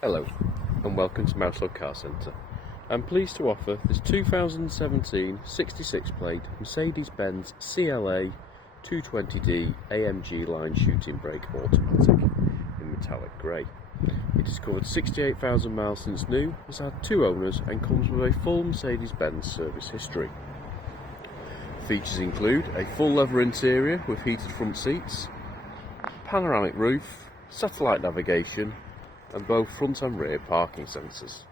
Hello and welcome to Mouselow Car Centre. I'm pleased to offer this 2017 66 plate Mercedes-Benz CLA220d AMG line shooting brake automatic in metallic grey. It has covered 68,000 miles since new, has had 2 owners and comes with a full Mercedes-Benz service history. Features include a full leather interior with heated front seats, panoramic roof, satellite navigation and both front and rear parking sensors.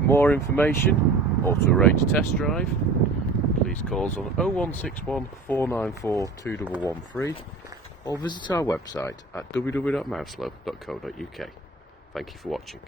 For more information or to arrange a test drive, please call us on 0161 494 2113 or visit our website at www.mouselow.co.uk. Thank you for watching.